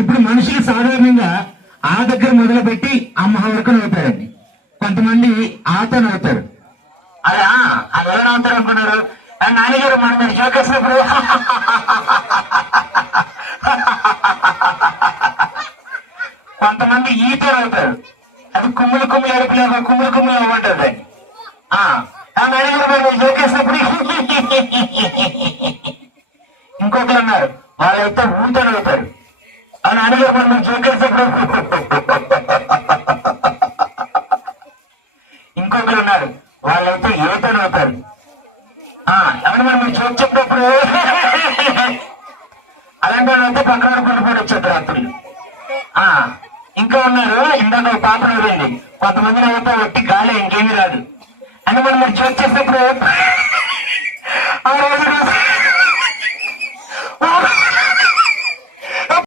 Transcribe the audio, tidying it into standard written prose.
ఇప్పుడు మనుషులు సాధారణంగా ఆ దగ్గర మొదలుపెట్టి అమ్మ వరకు నవ్వుతారండి. కొంతమంది ఆతో నవ్వుతారు. అదే అది ఎలా నవ్వుతారు అనుకున్నారు? నాన్నగారు మన మీరు జోకేసినప్పుడు కొంతమంది ఈతో నవ్వుతారు. అది కుమ్ములు కుమ్ములు అరుపులేమో కుమ్ములు కుమ్ములు అవ్వంటుంది. నాన్నగారు మన మీరు జోకేసినప్పుడు ఇంకొకరు ఉన్నారు, వాళ్ళైతే ఊతో నవ్వుతారు. నాన్నగారు మన మీరు జోకేసినప్పుడు ఇంకొకరు ఉన్నారు, వాళ్ళైతే ఏతో నవ్వుతారు. ఎవరు మనం మీరు జోక్ చెప్పినప్పుడు అలాంటి వాళ్ళైతే పక్కన కొనుక్కొని వచ్చారు రాత్రులు. ఇంకా ఉన్నారు, ఇందాక పాత్ర వెళ్ళింది. కొంతమంది అయితే ఒట్టి